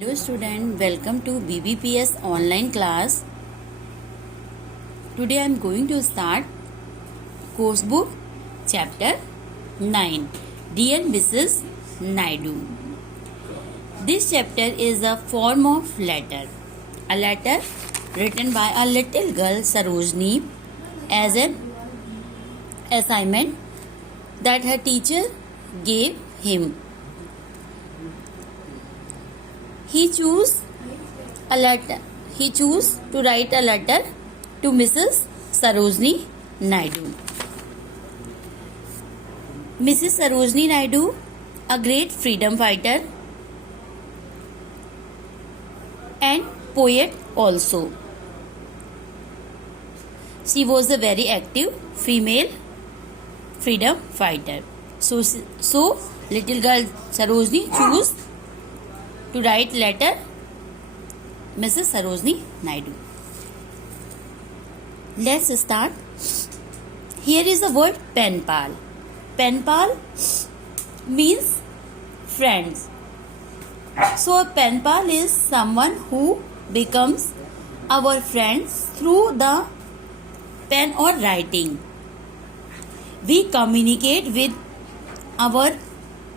Hello student, welcome to BBPS online class. Today I am going to start course book chapter 9. Dear Mrs. Naidu. This chapter is a form of letter. A letter written by a little girl Sarojini as an assignment that her teacher gave him. He chose to write a letter to Mrs. Sarojini Naidu. Mrs. Sarojini Naidu, a great freedom fighter and poet also. She was a very active female freedom fighter. So little girl Sarojini chose to write letter Mrs. Sarojini Naidu. Let's start. Here is the word pen pal. Pen pal means friends. So a pen pal is someone who becomes our friends through the pen or writing. We communicate with our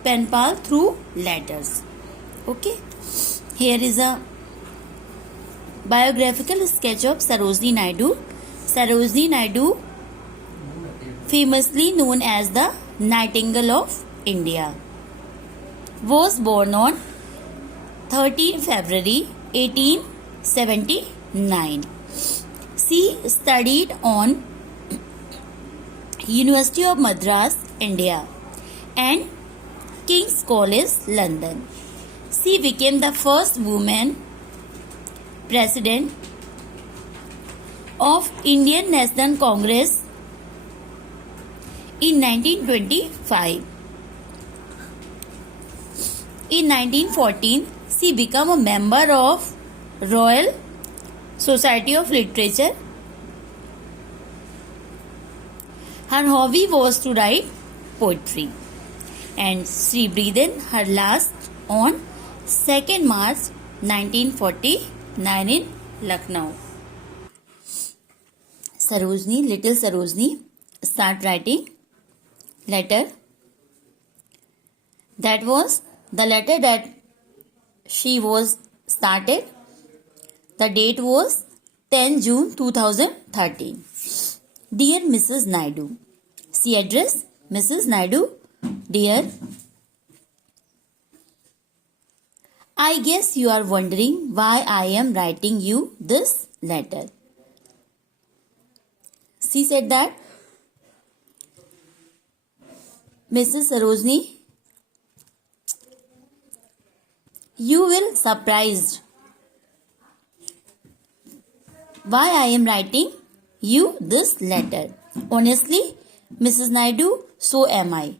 pen pal through letters. Okay, here is a biographical sketch of Sarojini Naidu. Sarojini Naidu, famously known as the Nightingale of India, was born on 13 February 1879. She studied on University of Madras, India, and King's College, London. She became the first woman president of Indian National Congress in 1925. In 1914, she became a member of Royal Society of Literature. Her hobby was to write poetry, and she breathed her last on 2nd March 1949 in Lucknow. Little Sarojini, start writing letter. That was the letter that she was started. The date was 10 June 2013. Dear Mrs. Naidu. She addressed Mrs. Naidu, dear. I guess you are wondering why I am writing you this letter. She said that, Mrs. Sarojini, you will surprised why I am writing you this letter. Honestly, Mrs. Naidu, so am I.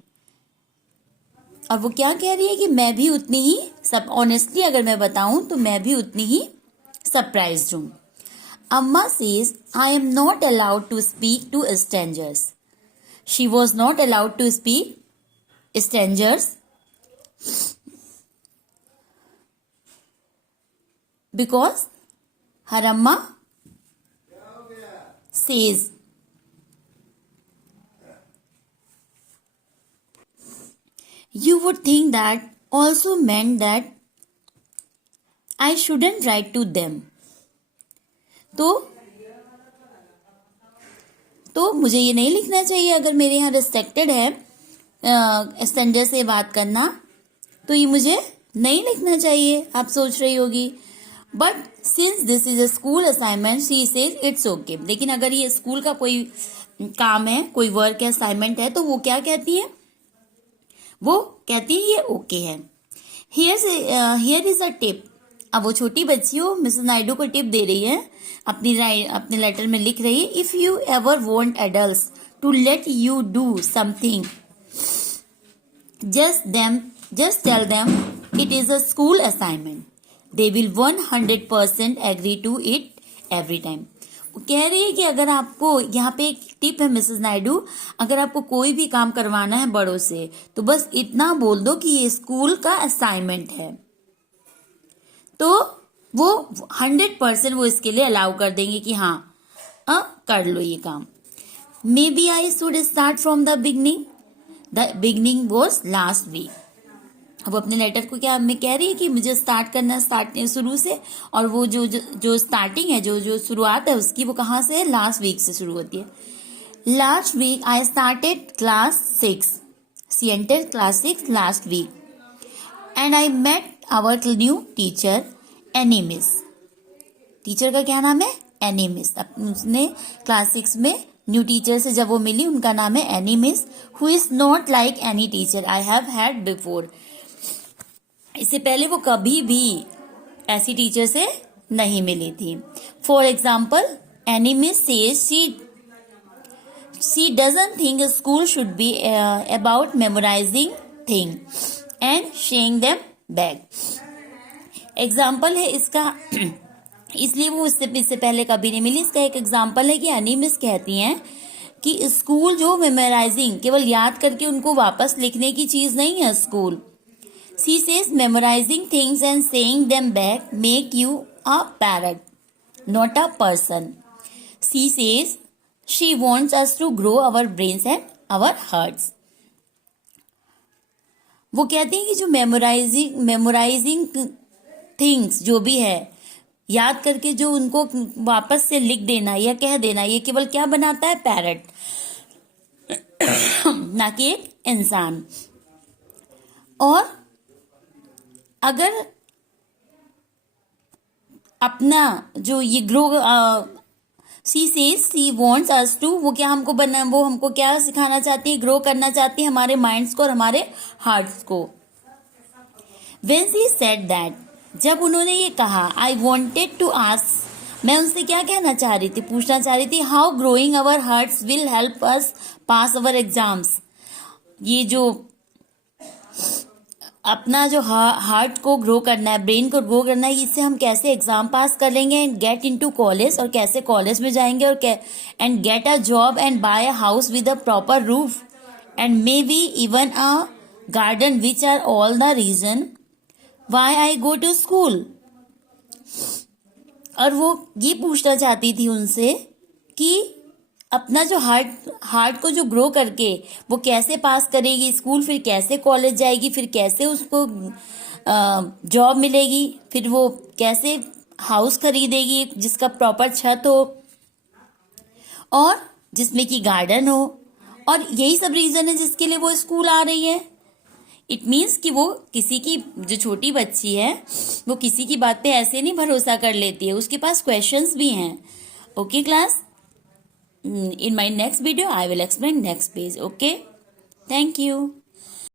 और वो क्या कह रही है कि मैं भी उतनी ही ऑनेस्टली अगर मैं बताऊं तो मैं भी उतनी ही सरप्राइज्ड हूं. Amma says I am not allowed to speak to strangers. She was not allowed to speak strangers because her amma says you would think that also meant that I shouldn't write to them. तो मुझे ये नहीं लिखना चाहिए. अगर मेरे यहाँ restricted है स्ट्रेंजर से बात करना तो ये मुझे नहीं लिखना चाहिए, आप सोच रही होगी. But since this is a school assignment she says it's okay. लेकिन अगर ये स्कूल का कोई काम है, कोई वर्क है, असाइनमेंट है, तो वो क्या कहती है? वो कहती है ये ओके है. Here is a tip. अब वो छोटी बच्ची हो मिसेस नायडू को टिप दे रही है, अपने लेटर में लिख रही है. If you ever want adults to let you do something, just tell them it is a school assignment. They will 100% agree to it every time. वो कह रही है कि अगर आपको, यहाँ पे एक टिप है मिसेस नायडू, अगर आपको कोई भी काम करवाना है बड़ों से तो बस इतना बोल दो कि ये स्कूल का असाइनमेंट है. तो वो 100% वो इसके लिए अलाउ कर देंगे कि हाँ कर लो ये काम. Maybe I should start from the beginning was last week. वो अपने लेटर को क्या मैं कह रही है कि मुझे स्टार्ट करना शुरू से, और वो जो स्टार्टिंग है, जो शुरुआत है उसकी, वो कहाँ से है, लास्ट वीक से शुरू होती है. Last week I started class 6. She entered class 6 last week and I met our new teacher Annie Miss. Teacher का क्या नाम है, एनी मिस. उसने क्लास 6 में न्यू टीचर से जब वो मिली, उनका नाम है any miss, who is not like any teacher I have had before. इससे पहले वो कभी भी ऐसी टीचर से नहीं मिली थी. For example, Annie Miss says she doesn't think school should be about memorising thing and sharing them back. Example है इसका, इसलिए वो इससे पहले कभी नहीं मिली. इसका एक एग्जाम्पल है कि एनी मिस कहती हैं कि स्कूल जो मेमोराइजिंग, केवल याद करके उनको वापस लिखने की चीज नहीं है school. She says memorizing things and saying them back make you a parrot, not a person. She says she wants us to grow our brains and our hearts. वो कहती है कि जो मेमोराइजिंग थिंग्स जो भी है, याद करके जो उनको वापस से लिख देना या कह देना, ये केवल क्या बनाता है, पैरट, ना कि एक इंसान. और अगर अपना जो ये grow, she says she wants us to, वो क्या हमको वो हमको क्या सिखाना चाहती है, ग्रो करना चाहती है हमारे माइंड्स को और हमारे हार्ट्स को. व्हेन शी सेड दैट, जब उन्होंने ये कहा, आई वॉन्टेड टू आस्क, मैं उनसे क्या कहना चाह रही थी, पूछना चाह रही थी, how growing our hearts will help us pass our exams. ये जो अपना जो हार्ट को ग्रो करना है, ब्रेन को ग्रो करना है, इससे हम कैसे एग्जाम पास कर लेंगे एंड गेट इनटू कॉलेज, और कैसे कॉलेज में जाएंगे, और and get a job and buy a house with a proper roof and maybe even a garden, which are all the reason why I go to school. और वो ये पूछना चाहती थी उनसे कि अपना जो हार्ट को जो ग्रो करके वो कैसे पास करेगी स्कूल, फिर कैसे कॉलेज जाएगी, फिर कैसे उसको जॉब मिलेगी, फिर वो कैसे हाउस खरीदेगी जिसका प्रॉपर छत हो और जिसमें कि गार्डन हो. और यही सब रीजन है जिसके लिए वो स्कूल आ रही है. इट मीन्स कि वो किसी की, जो छोटी बच्ची है, वो किसी की बात पे ऐसे नहीं भरोसा कर लेती है, उसके पास क्वेश्चंस भी हैं. Okay class, in my next video I will explain next page. Okay, thank you.